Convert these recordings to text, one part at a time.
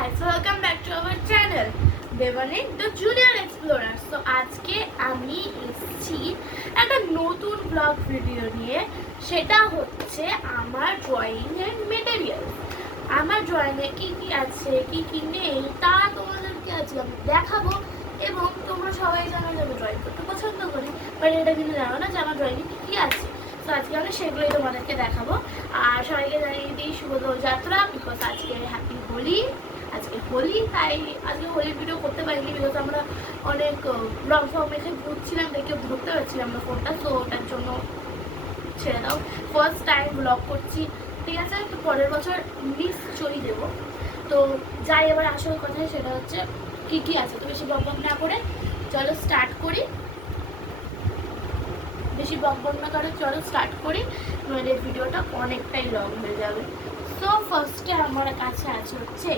guys, welcome back to our channel Devani the Junior Explorer. So আজকে আমি এসেছি একটা নতুন ব্লগ ভিডিও নিয়ে। সেটা হচ্ছে আমার ড্রয়িং এর মেটেরিয়াল। আমার ড্রয়িং এ কি কি আছে কি কি নেই তা তোমাদেরকে আজকে আমি দেখাবো। এবং তোমরা সবাই জানো যে আমি ড্রয়িং করতে পছন্দ করি, বাট এটা কিন্তু জানো না যে আমার ড্রয়িং এ কি কি আছে। তো আজকে আমি সেগুলোই তোমাদেরকে দেখাবো। আর সবাইকে জানিয়ে দিই শুভ দোলযাত্রা, বিকজ আজকে হ্যাপি হোলি। আজকে হোলি, তাই আজকে হোলির ভিডিও করতে পারিনি বিকজ আমরা অনেক ব্লগ ফর্ম রেখে ঘুরছিলাম, দেখে ঘুরতে পারছিলাম না ফোনটা, তো ওটার জন্য ছেড়ে দাও। ফার্স্ট টাইম ব্লগ করছি, ঠিক আছে? তো পরের বছর নিশ্চয়ই দেবো। তো যাই এবার আসল কথা, সেটা হচ্ছে কী কী আছে। তো বেশি বক না করে চলো স্টার্ট করি। বেশি বক না করে চলো স্টার্ট করি, নইলে ভিডিওটা অনেকটাই লং হয়ে যাবে। তো ফার্স্টে আমার কাছে আছে হচ্ছে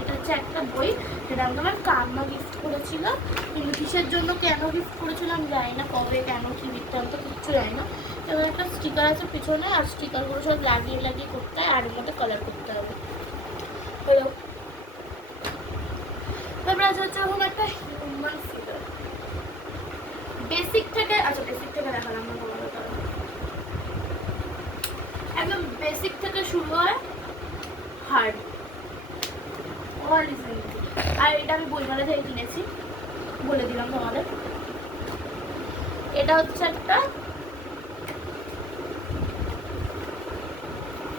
এটা হচ্ছে একটা বই, যেটা আমি আমার কাম্মা গিফট করেছিল। কিন্তু কিসের জন্য কেন গিফট করেছিল আমি জানি না, কবে কেন কি বৃত্তান্ত কিচ্ছু জানি না। এবার একটা স্টিকার আছে পিছনে, আর স্টিকারগুলো সব লাগিয়ে করতে হয়, আর এর মধ্যে কালার করতে হবে। হলো তারপরে আছে হচ্ছে ওরকম একটা হিউম্যান ফিগার। বেসিক থেকে দেখালাম না তোমাদের, একদম বেসিক থেকে শুরু হয় হার্ড অল ডিজাইন। আর এটা আমি বইমেলা থেকে কিনেছি, বলে দিলাম তোমাদের। এটা হচ্ছে একটা,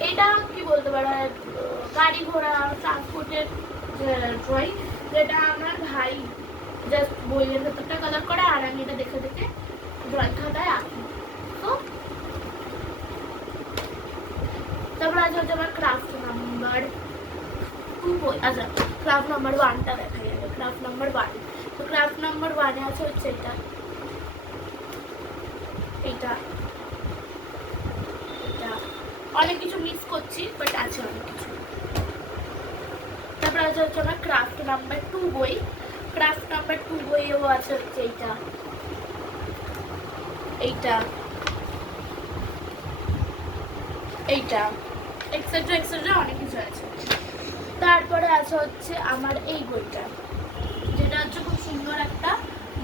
এটা কি বলতে পারো, গাড়ি ঘোড়া ট্রান্সপোর্টের ড্রয়িং, যেটা আমার ভাই জাস্ট বইয়ের ভেতরটা কালার করে, আর আমি এটা দেখে দেখে ড্রয়িং খাতায় আঁকি। তো তারপর আজ হচ্ছে আমার ক্রাফট নাম্বার 2 বই। আচ্ছা, ক্রাফট নাম্বার 1টা দেখা যাবে। ক্রাফট নাম্বার 1, তো ক্রাফট নাম্বার 1-এ আছে হচ্ছে এটা অনেক কিছু মিস করছি, বাট আছে অনেক কিছু। তারপর আছে হচ্ছে আমার ক্রাফট নাম্বার 2 বই। ক্রাফট নাম্বার 2 বইয়েও আছে হচ্ছে এইটা এক্সেট্রা এক্সেট্রা অনেক কিছু আছে। তারপরে আছে হচ্ছে আমার এই বইটা, যেটা হচ্ছে খুব সুন্দর একটা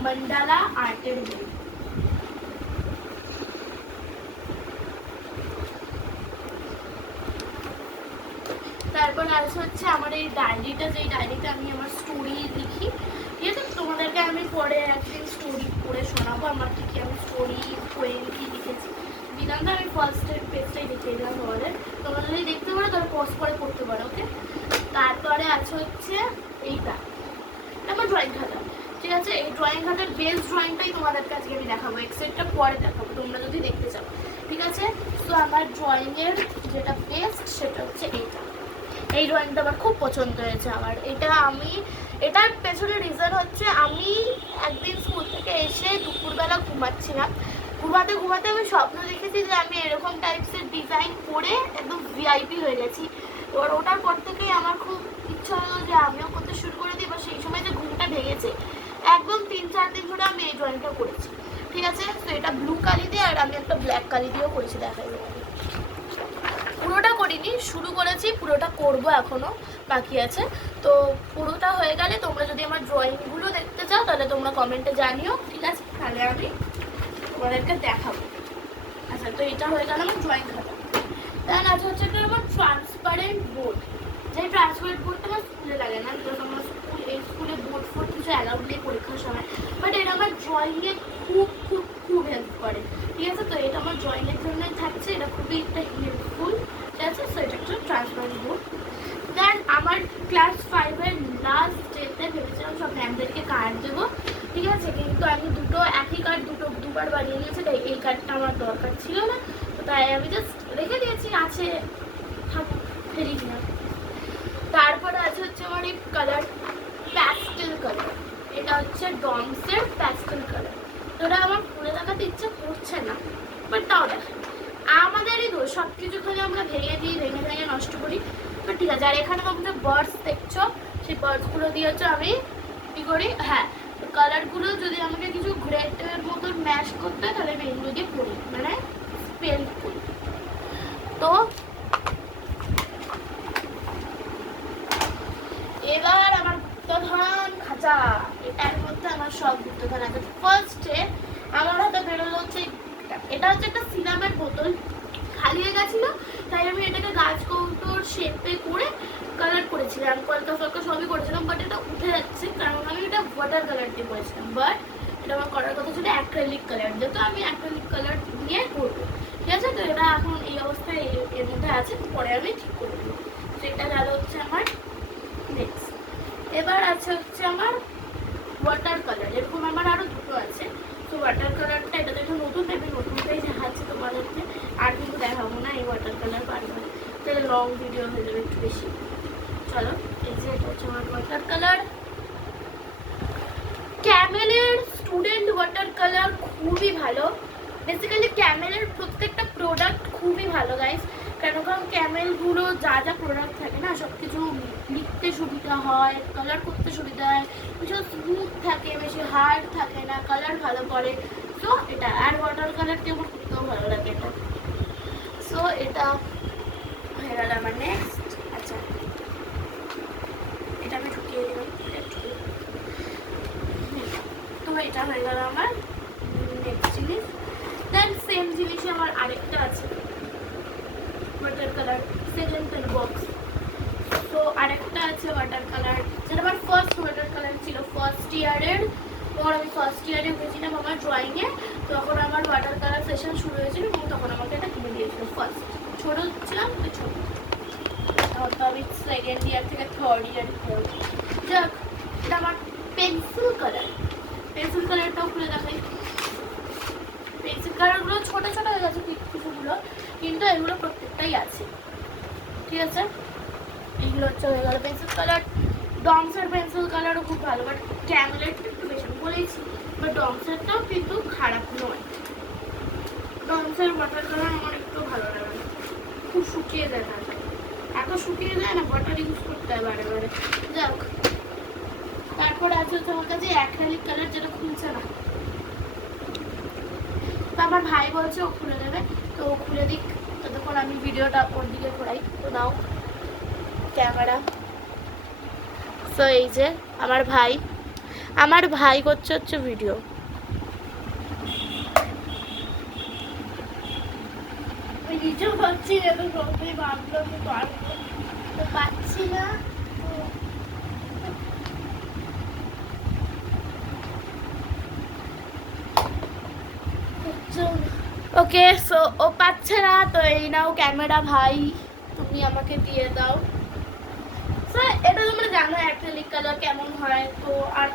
মন্ডালা আর্টের বই। তারপর আছে হচ্ছে আমার এই ডায়েরিটা, যেই ডায়েরিতে আমি আমার স্টোরি লিখি, ঠিক আছে? তোমাদেরকে আমি পরে একদিন স্টোরি পড়ে শোনাবো আমার কি কি আমি স্টোরি পোয়েম কি লিখেছি। দিলাম না, আমি ফার্স্টের পেজটাই লিখে দিলাম তোমাদের, তোমরা যদি দেখতে পারো তাহলে পজ করে পড়তে পারো, ওকে? তারপরে আছে হচ্ছে এইটা আমার ড্রয়িং খাতা, ঠিক আছে? এই ড্রয়িং খাতার বেস্ট ড্রয়িংটাই তোমাদেরকে আজকে আমি দেখাবো, এক্সেটটা পরে দেখাবো তোমরা যদি দেখতে চাও, ঠিক আছে? তো আমার ড্রয়িংয়ের যেটা বেস্ট সেটা হচ্ছে এই ড্রয়িংটা আমার খুব পছন্দ হয়েছে। আমার এটার পেছনে রিজন হচ্ছে, আমি একদিন স্কুল থেকে এসে দুপুরবেলা ঘুমাচ্ছিলাম, ঘুমাতে আমি স্বপ্ন দেখেছি যে আমি এরকম টাইপসের ডিজাইন করে একদম ভিআইপি হয়ে গেছি। এবার ওটার পর থেকেই আমার খুব ইচ্ছা হলো যে আমিও করতে শুরু করে দিই, বা সেই সময় যে ঘুমটা ভেঙেছে একদম 3-4 দিন ধরে আমি এই ড্রয়িংটা করেছি, ঠিক আছে? তো এটা ব্লু কালি দিয়ে, আর আমি একটা ব্ল্যাক কালি দিয়েও করেছি, দেখাই যাবে। পুরোটা করিনি, শুরু করেছি, পুরোটা করব, এখনো বাকি আছে। তো পুরোটা হয়ে গেলে তোমরা যদি আমার ড্রয়িংগুলো দেখতে চাও তাহলে তোমরা কমেন্টে জানিও, ঠিক আছে? তাহলে আমি তোমাদেরকে দেখাবো। আচ্ছা, তো এটা হয়ে গেল আমার ড্রয়িং খাতা। দেন আছে হচ্ছে একটা আমার ট্রান্সপারেন্ট বোর্ড, যে ট্রান্সপারেন্ট বোর্ডটা আমার স্কুলে লাগে না, বিকজ আমার স্কুলে বোর্ড ফোর্ড কিছু অ্যালাউড নেই পরীক্ষার সময়, বাট এটা আমার ড্রয়িংয়ে খুব খুব খুব হেল্প করে, ঠিক আছে? তো এটা আমার ড্রয়িংয়ের জন্যই থাকছে, এটা খুবই একটা হেল্পফুল, ঠিক আছে? সো এটা একটা ট্রান্সপারেন্ট বোর্ড। দেন আমার ক্লাস 5-এর লাস্ট ডেতে ভেবেছিলাম সব ম্যামদেরকে কার্ড দেবো, ঠিক আছে? কিন্তু আমি একই কার্ড দুবার বানিয়ে নিয়েছি, তাই এই কার্ডটা আমার দরকার ছিল না, তো তাই আমি জাস্ট রেখে দিয়েছি, আছে ফেলিস না। তারপরে আছে হচ্ছে আমার এই কালার, প্যাস্টেল কালার। এটা হচ্ছে ডমসের প্যাস্টেল কালার। তো ওটা আমার পুরো দেখাতে ইচ্ছা করছে না, বাট তাও দেখে আমাদেরই দোষ, সব কিছু খালি আমরা ভেঙে নষ্ট করি। তো ঠিক আছে। আর এখানে তোমরা বার্ডস দেখছো, সেই বার্ডসগুলো দিয়ে হচ্ছে আমি কী করি, হ্যাঁ, কালারগুলো যদি আমাকে কিছু গ্রেটের মতন ম্যাশ করতে হয় তাহলে আমি এগুলো দিয়ে করি, মানে স্পেল করি। তো এবার আমার গুপ্তধন খাঁচা, এটার মধ্যে আমার সব গুপ্তধন আছে। ফার্স্টে আমার হাতে বেরোলো হচ্ছে এটা হচ্ছে একটা সিরামের বোতল, খালি হয়ে গেছিল, তাই আমি এটাকে গাছ কৌটোর শেপে করে কালার করেছিলাম, কলকা ফলকা সবই করেছিলাম, বাট এটা উঠে যাচ্ছে কারণ আমি এটা ওয়াটার কালার দিয়ে করেছিলাম। বাট এটা আমার করার কথা ছিল অ্যাক্রিলিক কালার, যেহেতু আমি অ্যাক্রিলিক কালার দিয়ে করবো, ঠিক আছে। তো এটা এখন এই অবস্থায় এর মধ্যে আছে, পরে আমি ঠিক করে দেবো। তো এটা গেল হচ্ছে আমার নেক্সট। এবার আছে হচ্ছে আমার ওয়াটার কালার, এরকম আমার আরও দুটো আছে। তো ওয়াটার কালারটা এটা দেখো নতুন টাইপের, নতুনটাই দেখাচ্ছে তোমাদেরকে, আর কিন্তু দেখাবো না এই ওয়াটার কালার বারবার, তাহলে লং ভিডিও হয়ে যাবে একটু বেশি। চলো, এই যে এটা হচ্ছে আমার ওয়াটার কালার, ক্যামেলের স্টুডেন্ট ওয়াটার কালার, খুবই ভালো। বেসিক্যালি ক্যামেলের প্রত্যেকটা প্রোডাক্ট খুবই ভালো গাইস, কারণ ক্যামেলগুলো যা যা প্রোডাক্ট থাকে না, সব কিছু লিখতে সুবিধা হয়, কালার করতে সুবিধা হয়, ভীষণ স্মুথ থাকে, বেশি হার্ড থাকে না, কালার ভালো করে। সো এটা আর ওয়াটার কালারটি আমার খুবই ভালো লাগে এটা। সো এটা হয়ে গেল আমার নেক্সট। আচ্ছা, এটা আমি ঢুকিয়ে দিলাম, তো এটা হয়ে গেল আমার নেক্সট জিনিস। দেন সেম জিনিসই আমার আরেকটা আছে ওয়াটার কালার, সেকেন্ড বক্স। তো আরেকটা আছে ওয়াটার কালার, যেটা আমার ফার্স্ট ওয়াটার কালার ছিল ফার্স্ট ইয়ারের। তখন আমি ফার্স্ট ইয়ারে হয়েছিলাম আমার ড্রয়িংয়ে, তখন আমার ওয়াটার কালার সেশন শুরু হয়েছিল এবং তখন আমাকে এটা কিনে দিয়েছিল ফার্স্ট। ছোটো ছিলাম তো ছোটো, তো আমি সেকেন্ড ইয়ার থেকে থার্ড ইয়ার যাক। এটা আমার পেন্সিল কালার, পেন্সিল কালারটাও খুলে দেখাই। পেন্সিল কালারগুলো ছোটো ছোটো হয়ে গেছে কিছুগুলো, কিন্তু এগুলো প্রত্যেকটাই আছে, ঠিক আছে। এইগুলো হচ্ছে হয়ে গেল পেন্সিল কালার। ডমসের পেন্সিল কালারও খুব ভালো, বাট ক্যামলেটটা একটু বেশি বলেছি, বাট ডমসেরটাও কিন্তু খারাপ নয়। ডমসের ওয়াটার কালার আমার একটু ভালো লাগে, খুব শুকিয়ে যায় না, এত শুকিয়ে যায় না, ওয়াটার ইউজ করতে হয় বারে বারে। যাক, তারপর আছে হচ্ছে আমার কাছে অ্যাক্রিলিক কালার, যেটা খুলছে না। তো আমার ভাই বলছে ও খুলে দেবে, তো ও খুলে দিক, ততক্ষণ আমি ভিডিওটা ওর দিকে ঘোরাই। তো নাও ক্যামেরা। তো এই যে আমার ভাই করছে হচ্ছে ভিডিও। নিজেও ভাবছি এত সবই ভাবলো আমি পারবো, তো পাচ্ছি না। ওকে, সো ও পাচ্ছে না, তো এই নাও ক্যামেরা ভাই, তুমি আমাকে দিয়ে দাও। স্যার এটা তোমরা জানো অ্যাক্রিলিক কালার কেমন হয়, তো আর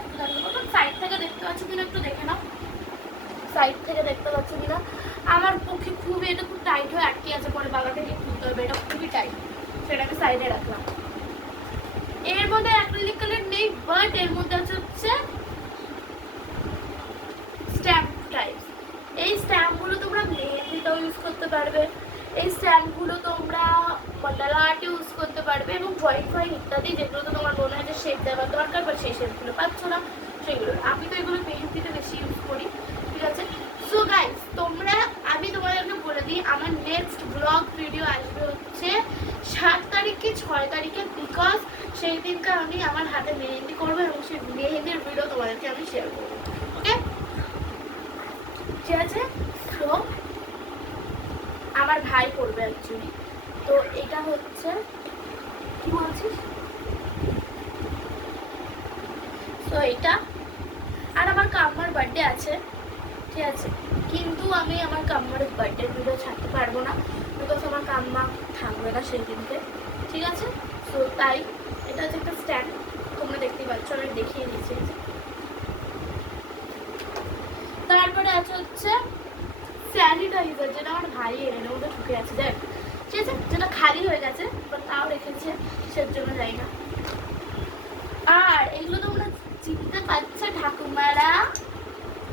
সাইড থেকে দেখতে পাচ্ছ কিনা একটু দেখে নাও, সাইড থেকে দেখতে পাচ্ছ কিনা। আমার পক্ষে খুবই এটা খুব টাইট হয়ে আটকে আছে, পরে বাবা থেকে খুলতে হবে, এটা খুবই টাইট, সেটাকে সাইডে রাখলাম। এর মধ্যে অ্যাক্রিলিক কালার নেই, বাট এর মধ্যে আছে হচ্ছে স্ট্যাম্প টাইপ। এই স্ট্যাম্পগুলো তোমরা মেহেন্দিতেও ইউজ করতে পারবে, এই স্ট্যাম্পগুলো তোমরা মন্ডালা আর্টে ইউজ করতে পারবে, এবং ড্রয়িং ফ্রয়িং ইত্যাদি, যেগুলো তো তোমার মনে হয় যে শেপ দেওয়ার দরকার, বাট সেই শেপগুলো পাচ্ছ না সেগুলো। আমি তো এগুলো মেহেন্দিতে বেশি ইউজ করি, ঠিক আছে। সো গাইস, আমি তোমাদেরকে বলে দিই, আমার নেক্সট ব্লগ ভিডিও আসবে হচ্ছে 7 তারিখে 6 তারিখে, বিকজ সেই দিনকে আমি আমার হাতে মেহেন্দি করবো এবং সেই মেহেন্দির ভিডিও তোমাদেরকে আমি শেয়ার করবো, ওকে, ঠিক আছে। তো আমার ভাই করবে অ্যাকচুয়ালি, তো এটা হচ্ছে কি বলছিস, তো এটা আর আমার কাম্মার বার্থডে আছে, ঠিক আছে, কিন্তু আমি আমার কাম্মার বার্থডে ভিডিও ছাড়তে পারবো না, বিকজ আমার কাম্মা থাকবে না সেই দিনকে, ঠিক আছে। তো তাই এটা হচ্ছে একটা স্ট্যান্ড, তোমরা দেখতেই পাচ্ছ, আমি দেখিয়ে দিচ্ছি। তারপরে আছে হচ্ছে স্যানিটাইজার, যেটা আমার ভাই এনে ওটা ঢুকে আছে দেখ, ঠিক আছে, যেটা খালি হয়ে গেছে বাট তাও রেখেছে, সের জন্য যাই না। আর এগুলো তোমরা চিনতে পারছো ঠাকুমারা,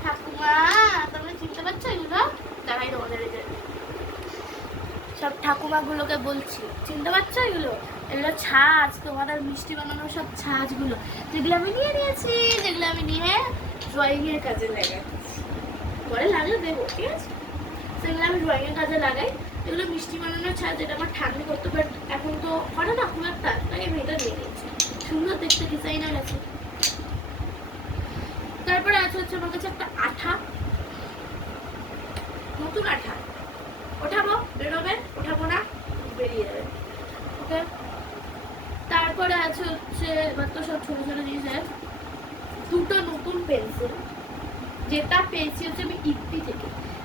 ঠাকুমা তোমরা চিনতে পারছো এগুলো, দেখাই তোমাদের এই যে সব ঠাকুমাগুলোকে বলছি, চিনতে পারছো এগুলো, এগুলো ছাঁচ, তোমাদের মিষ্টি বানানোর সব ছাঁচগুলো, যেগুলো আমি নিয়ে নিয়েছি, যেগুলো আমি নিয়ে ড্রয়িংয়ের কাজে লাগাই, পরে লাগলে দেবো, ঠিক আছে। সেগুলো আমি ড্রয়িংয়ের কাজে লাগাই, এগুলো মিষ্টি বানানোর ছাঁচ, যেটা আমার ঠান্ডি করতে পারে, এখন তো করে না খুব একটা, তাই আমি এটা নিয়ে নিয়েছি, সুন্দর প্রত্যেকটা ডিজাইনার আছে। তারপরে আছে হচ্ছে আমার কাছে একটা আঠা, নতুন আঠা, ওঠাবো বেরোবে, ওঠাবো না বেরিয়ে যাবে। ওকে, তারপরে আছে হচ্ছে এবার তো সব ছোট ছোট জিনিস, দুটো নতুন পেন্সিল, যেটা পেয়েছি হচ্ছে আমি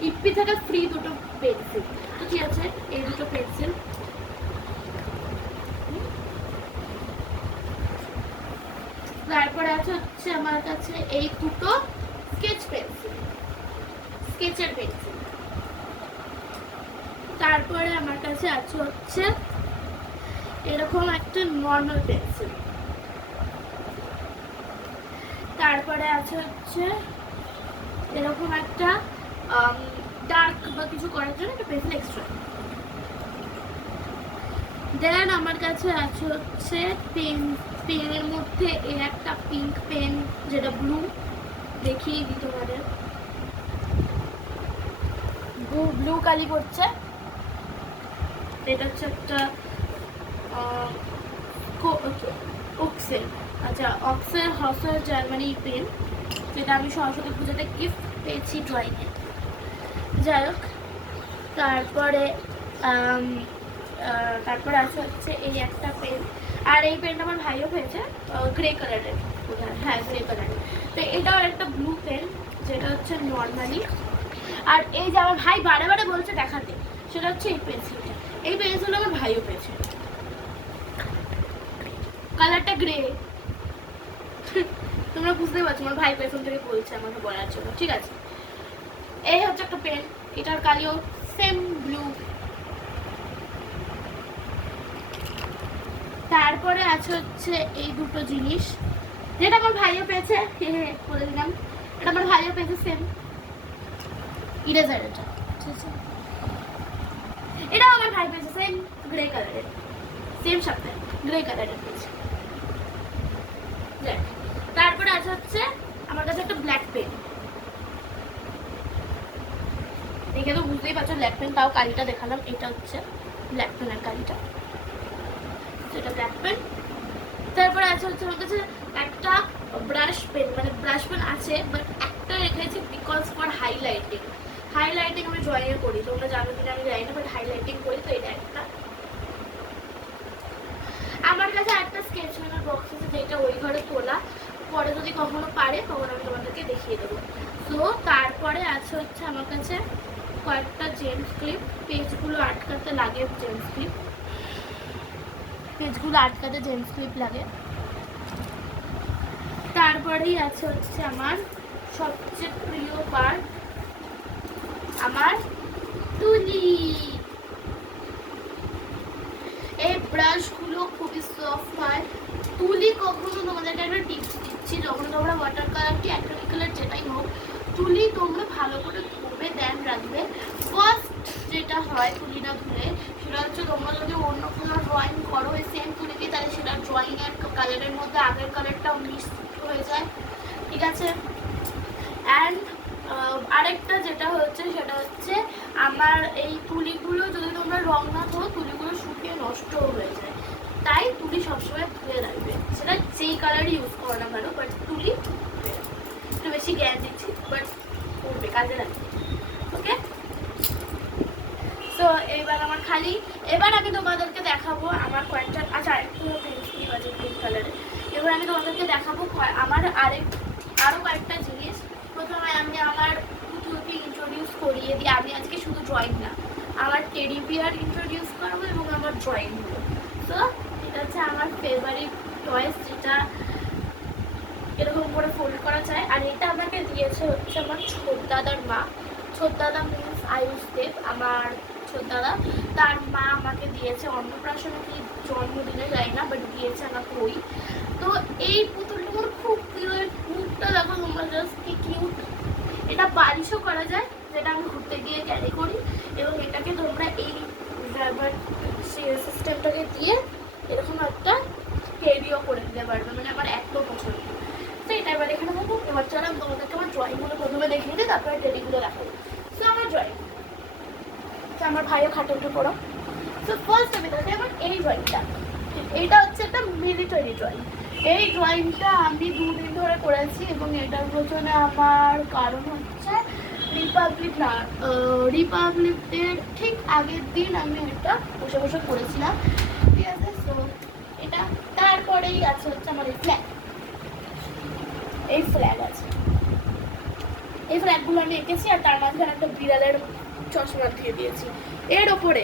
ইপ্পি থেকে ফ্রি দুটো পেন্সিল। তো কি আছে, এই দুটো পেন্সিল। তারপরে আছে হচ্ছে আমার কাছে এই দুটো স্কেচ পেন্সিল, স্কেচের পেন্সিল। তারপরে আমার কাছে আছে হচ্ছে এরকম একটা নর্মাল পেন্সিল। তারপরে আছে হচ্ছে এরকম একটা ডার্ক বা কিছু করার জন্য একটা পেন্সিল এক্সট্রা। দেন আমার কাছে আছে হচ্ছে পেনের মধ্যে এই একটা পিঙ্ক পেন, যেটা ব্লু, দেখিয়ে দিই তোমাদের, ব্লু কালি করছে। এটা হচ্ছে একটা অক্সেল, আচ্ছা অক্সেল হসেল জার্মানি পেন, যেটা আমি সরস্বতী পুজোতে গিফট পেয়েছি ড্রয়িংয়ে। যাই হোক, তারপরে তারপরে আছে হচ্ছে এই একটা পেন, আর এই পেনটা আমার ভাইও পেয়েছে গ্রে কালারের, হ্যাঁ গ্রে কালারের। তো এটাও একটা ব্লু পেন, যেটা হচ্ছে নর্মালি। আর এই যে আমার ভাই বারে বারে বলছে দেখাতে, সেটা হচ্ছে এই পেন্সিলটা। এই পেন্সিলটা আমার ভাইও পেয়েছে, কালারটা গ্রে। তোমরা বুঝতে পারছো আমার ভাই পেছন থেকে বলছে আমাকে বলার জন্য, ঠিক আছে। এই হচ্ছে একটা পেন, এটার কালিও সেম ব্লু। তারপরে আছে হচ্ছে এই দুটো জিনিস, যেটা আমার ভাইও পেয়েছে, বলে দিলাম, এটা আমার ভাইও পেয়েছে সেম ইরেজার। এটা ঠিক আছে, এটাও আমার ভাই পেয়েছে সেম গ্রে কালারের, সেম সপ্তাহে গ্রে কালারের পেয়েছে। তারপরে আছে হচ্ছে আমার কাছে একটা ব্ল্যাক পেন, দেখে তো বুঝতেই পারছো ব্ল্যাক পেন, তাও কালিটা দেখালাম, এটা হচ্ছে ব্ল্যাক পেনের কালিটা, এটা ব্ল্যাক পেন। তারপরে আছে হচ্ছে আমার কাছে একটা ব্রাশ পেন, মানে ব্রাশ পেন আছে বাট একটা রেখেছি বিকজ ফর হাইলাইটিং। হাইলাইটিং আমি ড্রয়িংয়ে করি, তোমরা জানো কিনা আমি জানি না, বাট হাইলাইটিং করি, তো এটা একটা। আমার কাছে একটা স্কেচ পেনের বক্স আছে, যেটা ওই ঘরে তোলা, পরে যদি কখনো পারে তখন আমি তোমাদেরকে দেখিয়ে দেবো। তো তারপরে আছে হচ্ছে আমার কাছে কয়েকটা জেমস ক্লিপ, পেজগুলো আটকাতে লাগে জেমস ক্লিপ, পেজগুলো আটকাতে জেমস ক্লিপ লাগে। তারপরেই আছে হচ্ছে আমার সবচেয়ে প্রিয় পার্ট, আমার তুলি। এই ব্রাশগুলো খুবই সফট হয়। তুলি কখনো তোমাদেরকে একটা টিপস দিচ্ছি, যখন তোমরা ওয়াটার কালার কি অ্যাক্রিলিক কালার যেটাই হোক, তুলি তোমরা ভালো করে ধুবে, দেন রাখবে। ফার্স্ট যেটা হয় তুলিটা ধুলে, সেটা হচ্ছে তোমরা যদি অন্য কোনো ড্রয়িং করো ওই সেম তুলি দিয়ে, তাহলে সেটা ড্রয়িংয়ের কালারের মধ্যে আগের কালারটাও মিক্স হয়ে যায়, ঠিক আছে। অ্যান্ড আরেকটা যেটা হচ্ছে সেটা হচ্ছে আমার এই তুলিগুলো যদি তোমরা রং না করো, তুলিগুলো শুকিয়ে নষ্টও হয়ে যায়, তাই তুলি সবসময় ধুয়ে রাখবে, সেটা যেই কালারই ইউজ করো না কেন, বাট তুলি একটু বেশি জ্ঞান দিচ্ছি, বাট করবে, কাজে লাগবে। ওকে, তো এইবার আমার খালি, এবার আমি তোমাদেরকে দেখাবো আমার কয়েকটা, আচ্ছা আরেকটু পেন্সিল আছে পিঙ্ক কালারের। এবার আমি তোমাদেরকে দেখাবো আমার আরও কয়েকটা জিনিস। প্রথমে আমি আমার পুতুলকে ইন্ট্রোডিউস করিয়ে দিই। আমি আজকে শুধু ড্রয়িং না, আমার টেডি বিয়ার ইন্ট্রোডিউস করবো এবং আমার ড্রয়িংগুলো। তো এটা হচ্ছে আমার ফেভারিট টয়েস, যেটা এরকম করে ফোল্ড করা যায়। আর এটা আমাকে দিয়েছে হচ্ছে আমার ছোটদাদার মা। ছোটদাদা মিনস আয়ুষদেব, আমার ছোটদাদা, তার মা আমাকে দিয়েছে অন্নপ্রাশনে কি জন্মদিনে, যাই না, বাট দিয়েছে আমাকে ওই। তো এই পুতুলটা আমার খুব প্রিয়, মুখটা দেখো তোমরা, জাস্ট কি কিউট। এটা বালিশও করা যায়, যেটা আমি ঘুরতে গিয়ে ক্যারি করি, এবং এটাকে তোমরা এই রাবার সিস্টেমটাকে দিয়ে এরকম একটা ক্যারিও করে দিতে পারবে, মানে আমার এত পছন্দ। তো এটা এবার এখানে দেখো। এবার চলো আমি তোমাদেরকে আমার ড্রয়িংগুলো প্রথমে দেখিয়ে দিই, তারপরে টেডিগুলো দেখাবো। তো আমার ড্রয়িং, তো আমার ভাইও খাটে উঠে পড়ো। তো ফার্স্ট আমি দেখি আমার এই ড্রয়িংটা, এইটা হচ্ছে একটা মিলিটারি ড্রয়িং। এই ড্রয়িংটা আমি 2 দিন ধরে করেছি এবং এটার পেছনে আমার কারণ হচ্ছে রিপাবলিক ডের ঠিক আগের দিন আমি এটা বসে বসে করেছিলাম, ঠিক আছে। সো এটা তারপরেই আছে হচ্ছে আমার এই ফ্ল্যাগ আছে, এই ফ্ল্যাগগুলো আমি এঁকেছি আর তার মাঝখানে একটা বিড়ালের চশমা দিয়ে দিয়েছি। এর ওপরে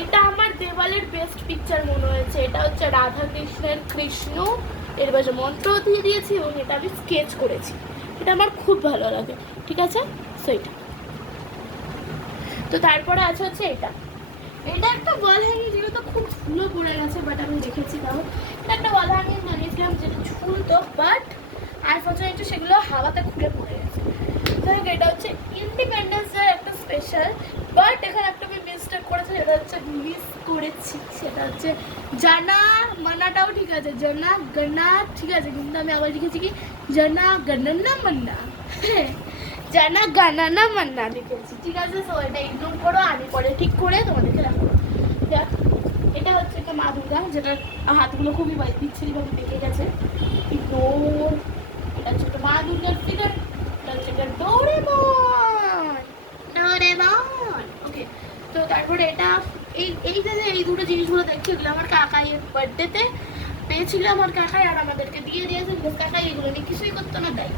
এটা আমার দেওয়ালের বেস্ট পিকচার মনে হয়েছে। এটা হচ্ছে রাধা কৃষ্ণের কৃষ্ণ এর পাশে মন্ত্র দিয়ে দিয়েছি এবং এটা আমি স্কেচ করেছি। এটা আমার খুব ভালো লাগে, ঠিক আছে। সো এটা তো তারপরে আছে হচ্ছে এটা একটা ওয়াল হ্যাঙ্গিং, যেগুলো খুব ধুলো পড়ে গেছে, বাট আমি দেখেছি তাও এটা একটা ওয়াল হ্যাঙ্গিং বানিয়েছিলাম যেটা ঝুলতো, বাট আনফর্চুনেটলি সেগুলো হাওয়াতে খুলে পড়ে গেছে। যাই এটা হচ্ছে ইন্ডিপেন্ডেন্স ডে একটা স্পেশাল, বাট এখানে একটা আমি মিস্টেক করেছি, সেটা হচ্ছে জানা মানাটাও ঠিক আছে, জানা গানা ঠিক আছে, কিন্তু আমি আবার লিখেছি কি জানা গানা মান্না, জানা গানা না মান্না লিখেছি, ঠিক আছে। সো এটা ইগনোর করো, আমি পরে ঠিক করে তোমাদেরকে দেখাবো। এটা হচ্ছে একটা মা দুর্গা, যেটার হাতগুলো খুবই বিচ্ছিরিভাবে পেকে গেছে, ইগনোর। এটা হচ্ছে একটা মা দুর্গার ফিগার, এটা হচ্ছে একটা ডোরেমন। ওকে, তো তারপরে এটা এই দুটো জিনিসগুলো দেখছি, এগুলো আমার কাকাই বার্থডেতে পেয়েছিল, আমার কাকাই আর আমাদেরকে দিয়ে দিয়েছে, কাকাই এগুলো নিয়ে কিছুই করতো না, তাই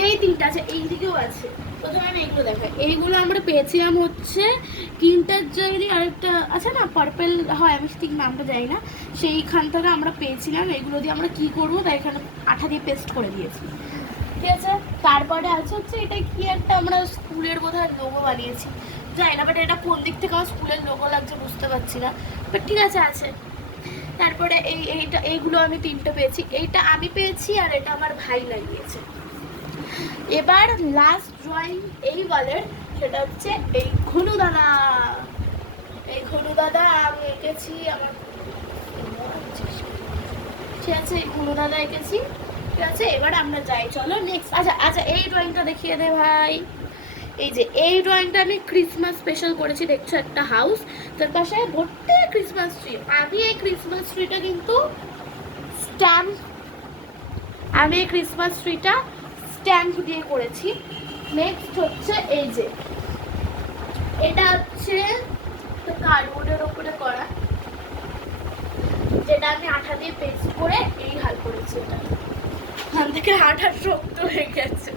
এই তিনটা আছে, এই দিকেও আছে। প্রথমে আমি এইগুলো দেখাই, এইগুলো আমরা পেয়েছিলাম হচ্ছে কিন্টার জয়েরি, আরেকটা আছে না পার্পেল হয়, আমি ঠিক নামটা জানি না, সেইখান থেকে আমরা পেয়েছিলাম। এগুলো দিয়ে আমরা কি করবো তাই এখানে আঠা দিয়ে পেস্ট করে দিয়েছি, ঠিক আছে। তারপরে আছে হচ্ছে এটা কি একটা আমরা স্কুলের বোধহয় লোগো বানিয়েছি, জানি না, বাট এটা কোন দিক থেকে আমার স্কুলের লোগো লাগছে বুঝতে পারছি না, বাট ঠিক আছে। তারপরে এইগুলো আমি 3টে পেয়েছি, এইটা আমি পেয়েছি আর এটা আমার ভাই লাগিয়েছে। এবার লাস্ট ড্রয়িং এই ওয়ালের, সেটা হচ্ছে এই ঘনু দাদা আমি এঁকেছি, আমার ঠিক আছে, এই ঘনু দাদা এঁকেছি, ঠিক আছে। এবার আমরা যাই, চলো নেক্সট। আচ্ছা এই ড্রয়িংটা দেখিয়ে দে ভাই। এই ড্রয়িংটা আমি ক্রিসমাস স্পেশাল করেছি, দেখছো একটা হাউস, তার পাশে ভর্তি ক্রিসমাস ট্রি। আমি এই ক্রিসমাস ট্রিটা কিন্তু স্ট্যাম্প দিয়ে করেছি। নেক্সট হচ্ছে এটা হচ্ছে কার্ডবোর্ডের ওপরে করা, যেটা আমি আঠা দিয়ে পেস্ট করে এই হাল করেছি। ওখান থেকে আঠা শক্ত হয়ে গেছে,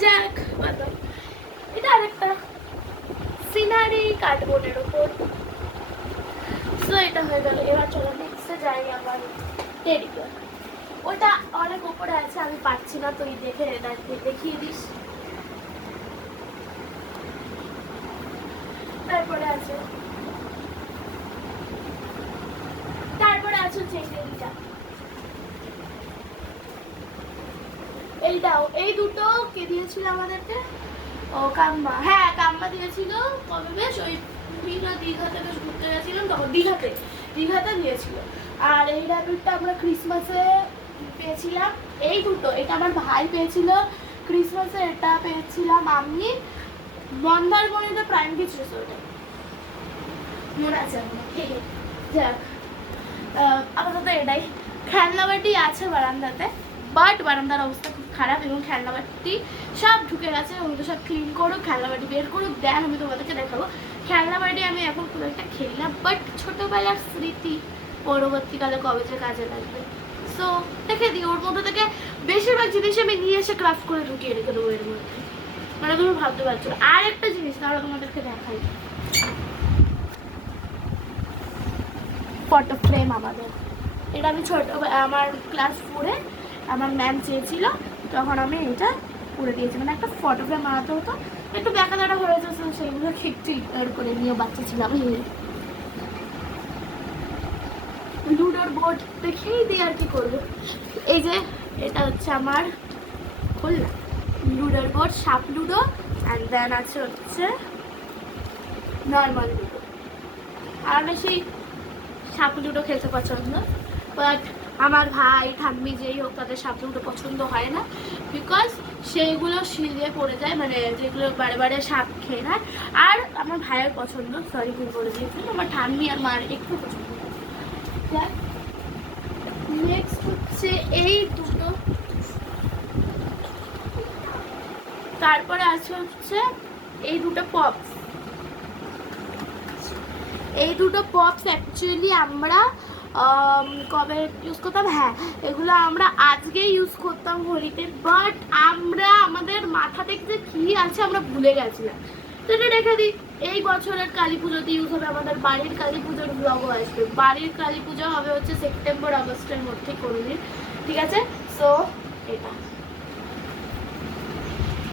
যাক বাবা। এটা আরেকটা সিনারি কার্ডবোর্ডের ওপর। সো এটা হয়ে গেল। এবার চলো নেক্সটে যাই। আবার টেডি বিয়ার, ওটা অনেক উপরে আছে, আমি পাচ্ছি না, তুই দেখে দেখিয়ে দিস। তারপরে আছে এইটাও, এই দুটো কে দিয়েছিল আমাদেরকে? ও কাম্মা, হ্যাঁ কাম্মা দিয়েছিল। কবে বেশ ওই দীঘাতে বেশ ঘুরতে গেছিলাম, তখন দীঘাতে দিয়েছিল। আর এই র্যাপিডটা আমরা ক্রিসমাসে পেয়েছিলাম। এই দুটো, এটা আমার ভাই পেয়েছিল ক্রিসমাসে, এটা পেয়েছিলাম আমি মন্দারমণিতে প্রাইম বিচ রিসোর্টে, মনে আছে আমার। যাক, আপাতত এটাই। খেলনাবাটি আছে বারান্দাতে, বাট বারান্দার অবস্থা খুব খারাপ এবং খেলনাবাটি সব ঢুকে গেছে। ওগুলো সব ক্লিন করুক, খেলনাবাটি বের করুক, দেন আমি তোমাদেরকে দেখাবো। খেলনাবাটি আমি এখন খুব একটা খেলি না, বাট ছোটোবেলার স্মৃতি পরবর্তীকালে কবে যে কাজে লাগবে। সো দেখে দিই, ওর মধ্যে থেকে বেশিরভাগ জিনিস আমি নিয়ে এসে ক্রাফট করে ঢুকিয়ে রেখে দেবো এর মধ্যে, মানে তুমি ভাবতে পারছো। আর একটা জিনিস তাহলে তোমাদেরকে দেখাই, ফটো ফ্রেম আমাদের। এটা আমি আমার ক্লাস 4-এ আমার ম্যাম চেয়েছিল, তখন আমি এটা করে দিয়েছি। মানে একটা ফটো ফ্রেম বানাতে হতো, একটু দেখা দাঁড়া হয়েছে, সেইগুলো একটু ইগনোর করে নিয়ে বাচ্চা ছিলাম। লুডোর বোর্ড দেখেই দিই, আর কি করবো। এই যে এটা হচ্ছে আমার লুডোর বোর্ড, সাপ লুডো, অ্যান্ড দেন আছে হচ্ছে নর্মাল লুডো। আর বেশি সাপ লুডো খেলতে পছন্দ, বাট আমার ভাই ঠাম্মি যেই হোক তাদের সাপ লুডো পছন্দ হয় না, বিকজ সেইগুলো শিলে পড়ে যায়, মানে যেগুলো বারে বারে সাপ খেয়ে নেয়। আর আমার ভাইয়ের পছন্দ, সরি ভুল বলে দিয়েছিলাম, আমার ঠাম্মি আর মার একটু পছন্দ। হচ্ছে এই দুটো, তারপরে আছে হচ্ছে এই দুটো পপস। এই দুটো পপস অ্যাকচুয়ালি আমরা কবে ইউজ করতাম, হ্যাঁ এগুলো আমরা আজকেই ইউজ করতাম হোলিতে, বাট আমরা আমাদের মাথা থেকে যে কী আছে আমরা ভুলে গেছিলাম, তো এটা রেখে দিই। এই বছরের কালী পুজোতে ইউজ হবে, আমাদের বাড়ির কালী পুজোর ব্লগও আসবে। বাড়ির কালী পুজো হবে হচ্ছে সেপ্টেম্বর আগস্টের মধ্যে করে দিন, ঠিক আছে? সো এটা